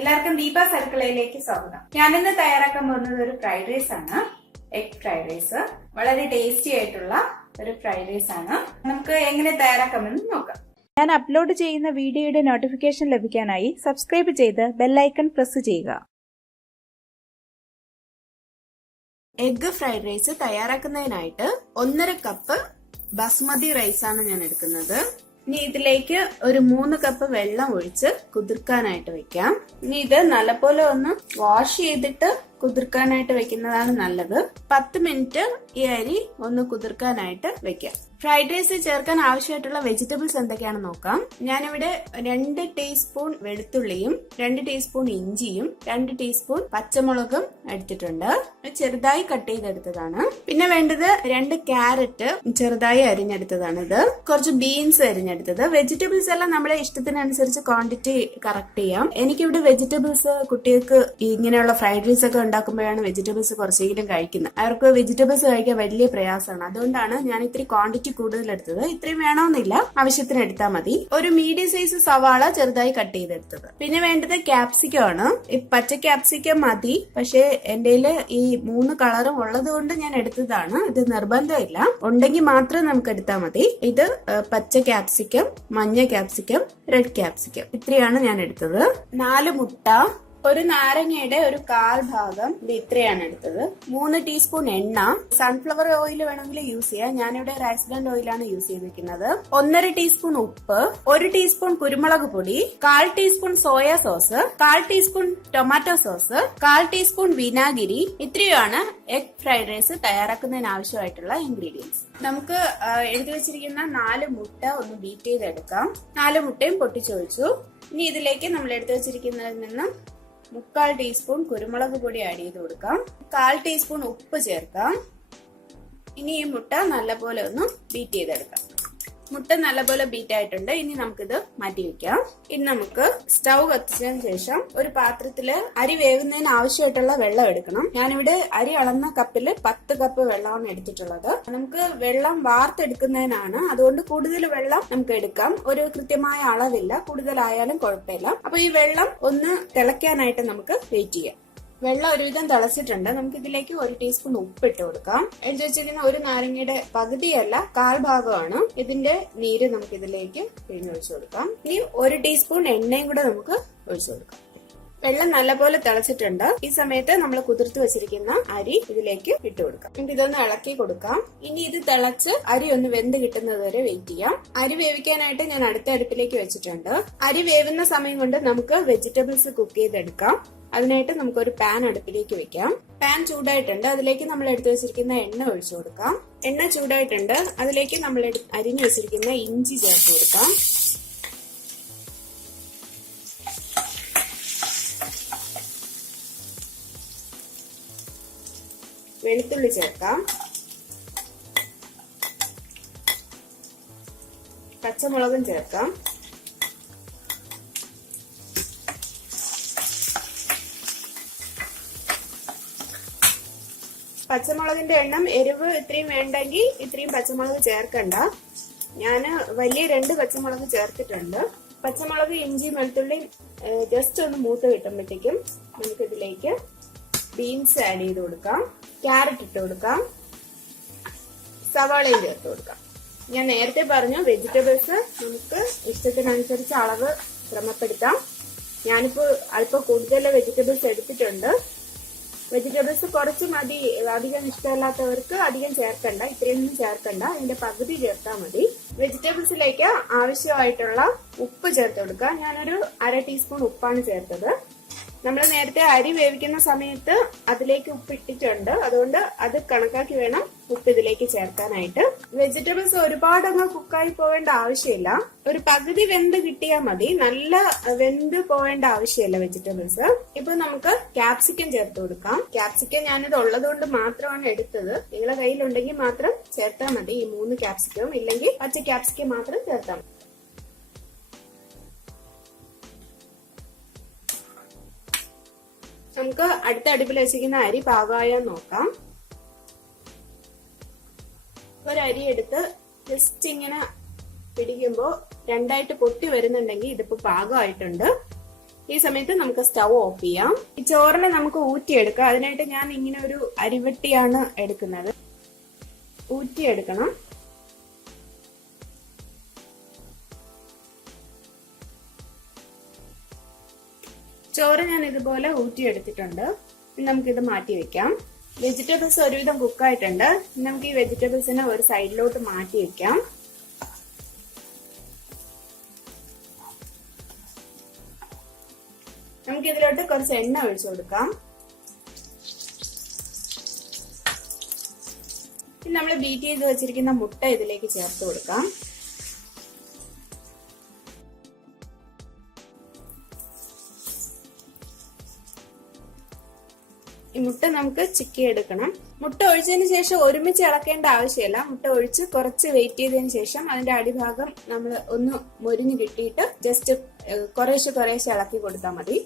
എല്ലാവർക്കും ദീപാസ് അടുക്കളയിലേക്ക് സ്വാഗതം. ഞാനിന്ന് തയ്യാറാക്കാൻ പോകുന്നത് ഒരു ഫ്രൈഡ് റൈസ് ആണ്. Egg fried rice. വളരെ ടേസ്റ്റി ആയിട്ടുള്ള ഒരു ഫ്രൈഡ് റൈസ് ആണ്. നമുക്ക് എങ്ങനെ തയ്യാറാക്കാമെന്ന് നോക്കാം. ഞാൻ അപ്ലോഡ് ചെയ്യുന്ന വീഡിയോയുടെ നോട്ടിഫിക്കേഷൻ ലഭിക്കാനായി സബ്സ്ക്രൈബ് ചെയ്ത് ബെല്ലൈക്കൺ പ്രസ് ചെയ്യുക. എഗ് ഫ്രൈഡ് റൈസ് തയ്യാറാക്കുന്നതിനായിട്ട് 1.5 കപ്പ് ബസ്മതി റൈസ് ആണ് ഞാൻ എടുക്കുന്നത്. ഇനി ഇതിലേക്ക് ഒരു 3 കപ്പ് വെള്ളം ഒഴിച്ച് കുതിർക്കാനായിട്ട് വെക്കാം. ഇനി ഇത് നല്ലപോലെ ഒന്ന് വാഷ് ചെയ്തിട്ട് കുതിർക്കാനായിട്ട് വെക്കുന്നതാണ് നല്ലത്. 10 മിനിറ്റ് ഈ അരി ഒന്ന് കുതിർക്കാനായിട്ട് വെക്കാം. ഫ്രൈഡ് റൈസ് ചേർക്കാൻ ആവശ്യമായിട്ടുള്ള വെജിറ്റബിൾസ് എന്തൊക്കെയാണെന്ന് നോക്കാം. ഞാനിവിടെ 2 ടീസ്പൂൺ വെളുത്തുള്ളിയും 2 ടീസ്പൂൺ ഇഞ്ചിയും 2 ടീസ്പൂൺ പച്ചമുളകും എടുത്തിട്ടുണ്ട്. ചെറുതായി കട്ട് ചെയ്തെടുത്തതാണ്. പിന്നെ വേണ്ടത് 2 ക്യാരറ്റ് ചെറുതായി അരിഞ്ഞെടുത്തതാണ്. ഇത് കുറച്ച് ബീൻസ് അരിഞ്ഞെടുത്തത്. വെജിറ്റബിൾസ് എല്ലാം നമ്മുടെ ഇഷ്ടത്തിനനുസരിച്ച് ക്വാണ്ടിറ്റി കറക്റ്റ് ചെയ്യാം. എനിക്കിവിടെ വെജിറ്റബിൾസ് കുട്ടികൾക്ക് ഇങ്ങനെയുള്ള ഫ്രൈഡ് റൈസ് ഒക്കെ ഉണ്ടാക്കുമ്പോഴാണ് വെജിറ്റബിൾസ് കുറച്ചെങ്കിലും കഴിക്കുന്നത്. അവർക്ക് വെജിറ്റബിൾസ് കഴിക്കാൻ വലിയ പ്രയാസമാണ്. അതുകൊണ്ടാണ് ഞാൻ ഇത്തിരി ക്വാണ്ടിറ്റി കൂടുതൽ എടുത്തത്. ഇത്രയും വേണമെന്നില്ല, ആവശ്യത്തിന് എടുത്താൽ മതി. ഒരു മീഡിയം സൈസ് സവാള ചെറുതായി കട്ട് ചെയ്തെടുത്തത്. പിന്നെ വേണ്ടത് ക്യാപ്സിക്കം ആണ്. ഈ പച്ച ക്യാപ്സിക്കം മതി, പക്ഷെ എന്റെ ഈ 3 കളറും ഉള്ളത് കൊണ്ട് ഞാൻ എടുത്തതാണ്. ഇത് നിർബന്ധമില്ല, ഉണ്ടെങ്കിൽ മാത്രം നമുക്ക് എടുത്താൽ മതി. ഇത് പച്ച ക്യാപ്സിക്കം, മഞ്ഞ ക്യാപ്സിക്കം, റെഡ് ക്യാപ്സിക്കം, ഇത്രയാണ് ഞാൻ എടുത്തത്. 4 മുട്ട, ഒരു നാരങ്ങയുടെ ഒരു 1/4 ഭാഗം, ഇത് ഇത്രയാണ് എടുത്തത്. 3 ടീസ്പൂൺ എണ്ണ, സൺഫ്ലവർ ഓയിൽ വേണമെങ്കിൽ യൂസ് ചെയ്യാം. ഞാനിവിടെ റൈസ് ബ്രാൻഡ് ഓയിലാണ് യൂസ് ചെയ്തിരിക്കുന്നത്. 1.5 ടീസ്പൂൺ ഉപ്പ്, 1 ടീസ്പൂൺ കുരുമുളക് പൊടി, 1/4 teaspoon soya sauce, 1/4 teaspoon tomato sauce, 1/4 teaspoon വിനാഗിരി. ഇത്രയുമാണ് എഗ് ഫ്രൈഡ് റൈസ് തയ്യാറാക്കുന്നതിന് ആവശ്യമായിട്ടുള്ള ഇൻഗ്രീഡിയൻസ്. നമുക്ക് എഴുതി വെച്ചിരിക്കുന്ന 4 മുട്ട ഒന്ന് ബീറ്റ് ചെയ്തെടുക്കാം. 4 മുട്ടയും പൊട്ടിച്ചൊഴിച്ചു. ഇനി ഇതിലേക്ക് നമ്മൾ എടുത്തു വെച്ചിരിക്കുന്നതിൽ നിന്നും 3/4 ടീസ്പൂൺ കുരുമുളക് പൊടി ആഡ് ചെയ്ത് കൊടുക്കാം. 1/4 ടീസ്പൂൺ ഉപ്പ് ചേർക്കാം. ഇനി ഈ മുട്ട നല്ലപോലെ ഒന്ന് ബീറ്റ് ചെയ്തെടുക്കാം. മുട്ട നല്ലപോലെ ബീറ്റ് ആയിട്ടുണ്ട്. ഇനി നമുക്കിത് മാറ്റി വെക്കാം. ഇനി നമുക്ക് സ്റ്റൗ കത്തിച്ചതിന് ശേഷം ഒരു പാത്രത്തില് അരി വേവുന്നതിന് ആവശ്യമായിട്ടുള്ള വെള്ളം എടുക്കണം. ഞാനിവിടെ അരി അളന്ന കപ്പില് 10 കപ്പ് വെള്ളമാണ് എടുത്തിട്ടുള്ളത്. നമുക്ക് വെള്ളം വാർത്തെടുക്കുന്നതിനാണ്, അതുകൊണ്ട് കൂടുതൽ വെള്ളം നമുക്ക് എടുക്കാം. ഒരു കൃത്യമായ അളവില്ല, കൂടുതലായാലും കുഴപ്പമില്ല. അപ്പൊ ഈ വെള്ളം ഒന്ന് തിളയ്ക്കാനായിട്ട് നമുക്ക് വെയിറ്റ് ചെയ്യാം. വെള്ളം ഒരുവിധം തിളച്ചിട്ടുണ്ട്. നമുക്ക് ഇതിലേക്ക് 1 ടീസ്പൂൺ ഉപ്പ് ഇട്ട് കൊടുക്കാം. എഴുതി വെച്ചിരിക്കുന്ന ഒരു നാരങ്ങയുടെ പകുതിയല്ല, 1/4 ഭാഗമാണ്. ഇതിന്റെ നീര് നമുക്ക് ഇതിലേക്ക് പിഴിഞ്ഞൊഴിച്ചു കൊടുക്കാം. ഇനി 1 ടീസ്പൂൺ എണ്ണയും കൂടെ നമുക്ക് ഒഴിച്ചു കൊടുക്കാം. വെള്ളം നല്ലപോലെ തിളച്ചിട്ടുണ്ട്. ഈ സമയത്ത് നമ്മൾ കുതിർത്ത് വെച്ചിരിക്കുന്ന അരി ഇതിലേക്ക് ഇട്ട് കൊടുക്കാം. എന്നിട്ട് ഇതൊന്ന് ഇളക്കി കൊടുക്കാം. ഇനി ഇത് തിളച്ച് അരി ഒന്ന് വെന്ത് കിട്ടുന്നത് വരെ വെയിറ്റ് ചെയ്യാം. അരി വേവിക്കാനായിട്ട് ഞാൻ അടുത്ത അടുപ്പിലേക്ക് വെച്ചിട്ടുണ്ട്. അരി വേവുന്ന സമയം കൊണ്ട് നമുക്ക് വെജിറ്റബിൾസ് കുക്ക് ചെയ്തെടുക്കാം. അതിനായിട്ട് നമുക്കൊരു പാൻ അടുപ്പിലേക്ക് വെക്കാം. പാൻ ചൂടായിട്ടുണ്ട്. അതിലേക്ക് നമ്മൾ എടുത്തു വെച്ചിരിക്കുന്ന എണ്ണ ഒഴിച്ചു കൊടുക്കാം. എണ്ണ ചൂടായിട്ടുണ്ട്. അതിലേക്ക് നമ്മൾ അരിഞ്ഞു വെച്ചിരിക്കുന്ന ഇഞ്ചി ചേർത്ത് കൊടുക്കാം. വെളുത്തുള്ളി ചേർക്കാം. പച്ചമുളകും ചേർക്കാം. പച്ചമുളകിന്റെ എണ്ണം എരിവ് ഇത്രയും വേണ്ടെങ്കിൽ ഇത്രയും പച്ചമുളക് ചേർക്കണ്ട. ഞാന് വലിയ 2 പച്ചമുളക് ചേർത്തിട്ടുണ്ട്. പച്ചമുളക്, ഇഞ്ചി, വെളുത്തുള്ളി ജസ്റ്റ് ഒന്ന് മൂത്ത് കിട്ടുമ്പോഴത്തേക്കും നമുക്ക് ഇതിലേക്ക് ബീൻസ് ആഡ് ചെയ്ത് കൊടുക്കാം. ക്യാരറ്റ് ഇട്ട് കൊടുക്കാം. സവാളയും ചേർത്ത് കൊടുക്കാം. ഞാൻ നേരത്തെ പറഞ്ഞു, വെജിറ്റബിൾസ് നമുക്ക് ഇഷ്ടത്തിനനുസരിച്ച് അളവ് ക്രമപ്പെടുത്താം. ഞാനിപ്പോ അല്പം കൂടുതൽ വെജിറ്റബിൾസ് എടുത്തിട്ടുണ്ട്. വെജിറ്റബിൾസ് കുറച്ച് മതി. അധികം ഇഷ്ടമല്ലാത്തവർക്ക് അധികം ചേർക്കണ്ട, ഇത്രയൊന്നും ചേർക്കണ്ട. ഇതിന്റെ പകുതി ചേർത്താൽ മതി. വെജിറ്റബിൾസിലേക്ക് ആവശ്യമായിട്ടുള്ള ഉപ്പ് ചേർത്ത് കൊടുക്കുക. ഞാനൊരു 1/2 ടീസ്പൂൺ ഉപ്പാണ് ചേർത്തത്. നമ്മൾ നേരത്തെ അരി വേവിക്കുന്ന സമയത്ത് അതിലേക്ക് ഉപ്പ് ഇട്ടിട്ടുണ്ട്. അതുകൊണ്ട് അത് കണക്കാക്കി വേണം ഉപ്പ് ഇതിലേക്ക് ചേർക്കാനായിട്ട്. വെജിറ്റബിൾസ് ഒരുപാട് അങ്ങ് കുക്കായി പോവേണ്ട ആവശ്യമില്ല. ഒരു പകുതി വെന്ത് കിട്ടിയാൽ മതി. നല്ല വെന്ത് പോവേണ്ട ആവശ്യമില്ല വെജിറ്റബിൾസ്. ഇപ്പൊ നമുക്ക് ക്യാപ്സിക്കം ചേർത്ത് കൊടുക്കാം. ക്യാപ്സിക്കം ഞാനിത് ഉള്ളത് കൊണ്ട് മാത്രമാണ് എടുത്തത്. നിങ്ങളുടെ കയ്യിലുണ്ടെങ്കിൽ മാത്രം ചേർത്താൽ മതി. ഈ 3 ക്യാപ്സിക്കവും, ഇല്ലെങ്കിൽ പച്ച ക്യാപ്സിക്കം മാത്രം ചേർത്താൽ മതി. നമുക്ക് അടുത്ത അടുപ്പിൽ വെച്ചിരിക്കുന്ന അരി പാകമായോ നോക്കാം. ഒരു അരി എടുത്ത് ജസ്റ്റ് ഇങ്ങനെ പിടിക്കുമ്പോൾ 2ആയിട്ട് പൊട്ടി വരുന്നുണ്ടെങ്കിൽ ഇതിപ്പോ പാകമായിട്ടുണ്ട്. ഈ സമയത്ത് നമുക്ക് സ്റ്റൗ ഓഫ് ചെയ്യാം. ഈ ചോറിനെ നമുക്ക് ഊറ്റിയെടുക്കാം. അതിനായിട്ട് ഞാൻ ഇങ്ങനെ ഒരു അരിവട്ടിയാണ് എടുക്കുന്നത്. ഊറ്റിയെടുക്കണം. ചോറ് ഞാൻ ഇതുപോലെ ഊറ്റിയെടുത്തിട്ടുണ്ട്. നമുക്കിത് മാറ്റി വെക്കാം. വെജിറ്റബിൾസ് ഒരുവിധം കുക്കായിട്ടുണ്ട്. നമുക്ക് ഈ വെജിറ്റബിൾസിനെ ഒരു സൈഡിലോട്ട് മാറ്റി വെക്കാം. നമുക്ക് ഇതിലോട്ട് കുറച്ച് എണ്ണ ഒഴിച്ചു കൊടുക്കാം. ഇനി നമ്മൾ ബീറ്റ് ചെയ്ത് വെച്ചിരിക്കുന്ന മുട്ട ഇതിലേക്ക് ചേർത്ത് കൊടുക്കാം. ഈ മുട്ട നമുക്ക് ചിക്കി എടുക്കണം. മുട്ട ഒഴിച്ചതിന് ശേഷം ഒരുമിച്ച് ഇളക്കേണ്ട ആവശ്യമില്ല. മുട്ട ഒഴിച്ച് കുറച്ച് വെയിറ്റ് ചെയ്തതിന് ശേഷം അതിന്റെ അടിഭാഗം നമ്മൾ ഒന്ന് മൊരിഞ്ഞ് കിട്ടിയിട്ട് ജസ്റ്റ് കുറേശ്ശെ കുറേശ്ശെ ഇളക്കി കൊടുത്താൽ മതി.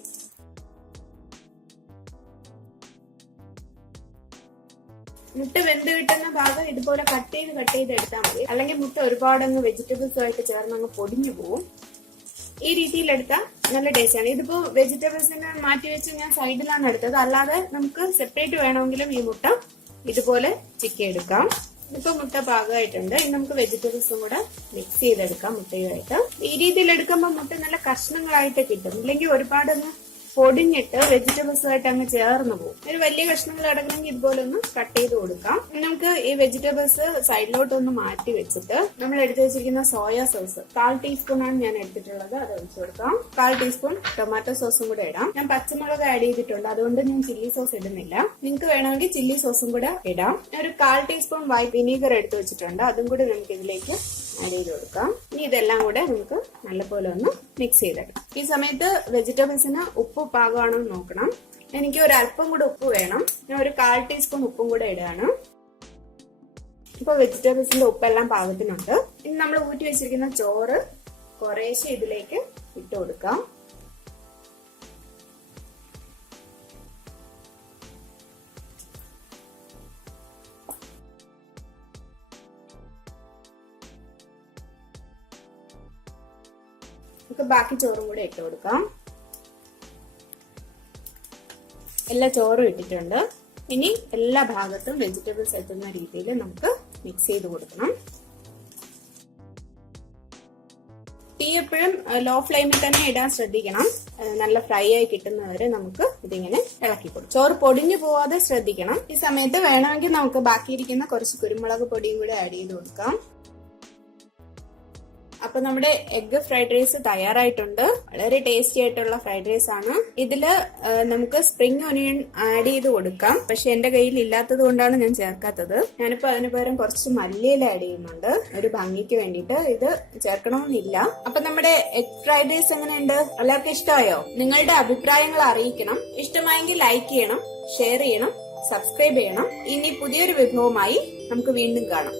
മുട്ട വെന്ത് കിട്ടുന്ന ഭാഗം ഇതുപോലെ കട്ട് ചെയ്ത് എടുത്താൽ മതി. അല്ലെങ്കിൽ മുട്ട ഒരുപാടങ്ങ് വെജിറ്റബിൾസുമായിട്ട് ചേർന്ന് അങ്ങ് പൊടിഞ്ഞു പോവും. ഈ രീതിയിൽ എടുത്താൽ നല്ല ടേസ്റ്റ് ആണ്. ഇതിപ്പോ വെജിറ്റബിൾസിനെ മാറ്റി വെച്ച് ഞാൻ സൈഡിലാണ് എടുത്തത്. അല്ലാതെ നമുക്ക് സെപ്പറേറ്റ് വേണമെങ്കിലും ഈ മുട്ട ഇതുപോലെ ചിക്കി എടുക്കാം. ഇതിപ്പോ മുട്ട പാകമായിട്ടുണ്ട്. ഇനി നമുക്ക് വെജിറ്റബിൾസും കൂടെ മിക്സ് ചെയ്തെടുക്കാം മുട്ടയുമായിട്ട്. ഈ രീതിയിൽ എടുക്കുമ്പോൾ മുട്ട നല്ല കഷ്ണങ്ങളായിട്ട് കിട്ടും. ഇല്ലെങ്കിൽ ഒരുപാടൊന്ന് പൊടിഞ്ഞിട്ട് വെജിറ്റബിൾസുമായിട്ട് അങ്ങ് ചേർന്ന് പോകും. ഒരു വലിയ കഷ്ണങ്ങൾ കിടക്കണമെങ്കിൽ ഇതുപോലെ ഒന്ന് കട്ട് ചെയ്ത് കൊടുക്കാം. നമുക്ക് ഈ വെജിറ്റബിൾസ് സൈഡിലോട്ട് ഒന്ന് മാറ്റി വെച്ചിട്ട് നമ്മൾ എടുത്തു വെച്ചിരിക്കുന്ന സോയ സോസ് 1/4 ടീസ്പൂൺ ആണ് ഞാൻ എടുത്തിട്ടുള്ളത്. അത് ഒഴിച്ചു കൊടുക്കാം. 1/4 ടീസ്പൂൺ ടൊമാറ്റോ സോസും കൂടെ ഇടാം. ഞാൻ പച്ചമുളക് ആഡ് ചെയ്തിട്ടുണ്ട്, അതുകൊണ്ട് ഞാൻ ചില്ലി സോസ് ഇടുന്നില്ല. നിങ്ങൾക്ക് വേണമെങ്കിൽ ചില്ലി സോസും കൂടെ ഇടാം. ഒരു 1/4 ടീസ്പൂൺ വൈറ്റ് വിനീഗർ എടുത്തു വെച്ചിട്ടുണ്ട്, അതും കൂടെ നമുക്ക് ഇതിലേക്ക് ആഡ് ചെയ്ത് കൊടുക്കാം. ഇനി ഇതെല്ലാം കൂടെ നമുക്ക് നല്ലപോലെ ഒന്ന് മിക്സ് ചെയ്തെടുക്കാം. ഈ സമയത്ത് വെജിറ്റബിൾസിന് ഉപ്പ് പാകമാണോ എന്ന് നോക്കണം. എനിക്ക് ഒരു അല്പം കൂടെ ഉപ്പ് വേണം. ഞാൻ ഒരു 1/4 ടീസ്പൂൺ ഉപ്പും കൂടെ ഇടുകയാണ്. ഇപ്പൊ വെജിറ്റബിൾസിന്റെ ഉപ്പെല്ലാം പാകത്തിനുണ്ട്. ഇനി നമ്മൾ ഊറ്റി വെച്ചിരിക്കുന്ന ചോറ് കുറേശ്ശെ ഇതിലേക്ക് ഇട്ട് കൊടുക്കാം. നമുക്ക് ബാക്കി ചോറും കൂടെ ഇട്ട് കൊടുക്കാം. എല്ലാ ചോറും ഇട്ടിട്ടുണ്ട്. ഇനി എല്ലാ ഭാഗത്തും വെജിറ്റബിൾസ് എത്തുന്ന രീതിയിൽ നമുക്ക് മിക്സ് ചെയ്ത് കൊടുക്കണം. തീ എപ്പോഴും ലോ ഫ്ലെയിമിൽ തന്നെ ഇടാൻ ശ്രദ്ധിക്കണം. നല്ല ഫ്രൈ ആയി കിട്ടുന്നവരെ നമുക്ക് ഇതിങ്ങനെ ഇളക്കി കൊടുക്കും. ചോറ് പൊടിഞ്ഞു പോവാതെ ശ്രദ്ധിക്കണം. ഈ സമയത്ത് വേണമെങ്കിൽ നമുക്ക് ബാക്കിയിരിക്കുന്ന കുറച്ച് കുരുമുളക് പൊടിയും കൂടെ ആഡ് ചെയ്ത് കൊടുക്കാം. അപ്പൊ നമ്മുടെ എഗ് ഫ്രൈഡ് റൈസ് തയ്യാറായിട്ടുണ്ട്. വളരെ ടേസ്റ്റി ആയിട്ടുള്ള ഫ്രൈഡ് റൈസ് ആണ്. ഇതില് നമുക്ക് സ്പ്രിംഗ് ഒനിയൻ ആഡ് ചെയ്ത് കൊടുക്കാം. പക്ഷെ എന്റെ കയ്യിൽ ഇല്ലാത്തത് കൊണ്ടാണ് ഞാൻ ചേർക്കാത്തത്. ഞാനിപ്പോ അതിന് പകരം കുറച്ച് മല്ലിയില ആഡ് ചെയ്യുന്നുണ്ട്, ഒരു ഭംഗിക്ക് വേണ്ടിയിട്ട്. ഇത് ചേർക്കണമെന്നില്ല. അപ്പൊ നമ്മുടെ എഗ് ഫ്രൈഡ് റൈസ് എങ്ങനെയുണ്ട്? എല്ലാവർക്കും ഇഷ്ടമായോ? നിങ്ങളുടെ അഭിപ്രായങ്ങൾ അറിയിക്കണം. ഇഷ്ടമായെങ്കിൽ ലൈക്ക് ചെയ്യണം, ഷെയർ ചെയ്യണം, സബ്സ്ക്രൈബ് ചെയ്യണം. ഇനി പുതിയൊരു വിഭവമായി നമുക്ക് വീണ്ടും കാണാം.